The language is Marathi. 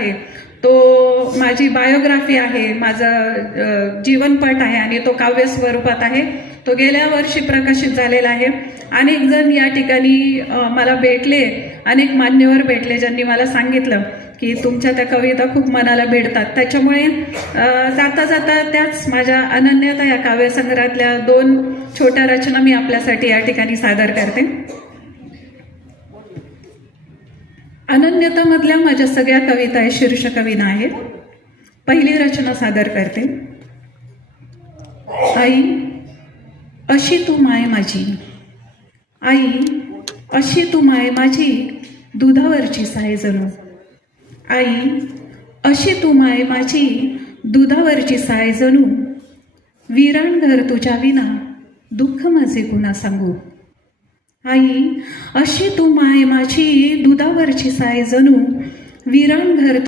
आहे तो माझी बायोग्राफी आहे, माझा जीवनपट आहे आणि तो काव्य स्वरूपात आहे. तो गेल्या वर्षी प्रकाशित झालेला आहे. अनेक जण या ठिकाणी मला भेटले, अनेक मान्यवर भेटले ज्यांनी मला सांगितलं की तुमच्या त्या कविता खूप मनाला भिडतात. त्याच्यामुळे जाता जाता त्याच माझ्या अनन्यता या काव्यसंग्रहातल्या 2 छोट्या रचना मी आपल्यासाठी या ठिकाणी सादर करते. अनन्यतामधल्या माझ्या सगळ्या कविता शीर्षकविना आहेत. पहिली रचना सादर करते. आई अशी तू माय माझी, आई अशी तू माय माझी, दुधावरची साय जणू. आई अशी तू माय माझी, दुधावरची साय जणू. विराण घर तुझ्या विना, दुःख माझे कुणा सांगू. आई अशी तू माय माझी, दुधावरची साय जणू. विराण घर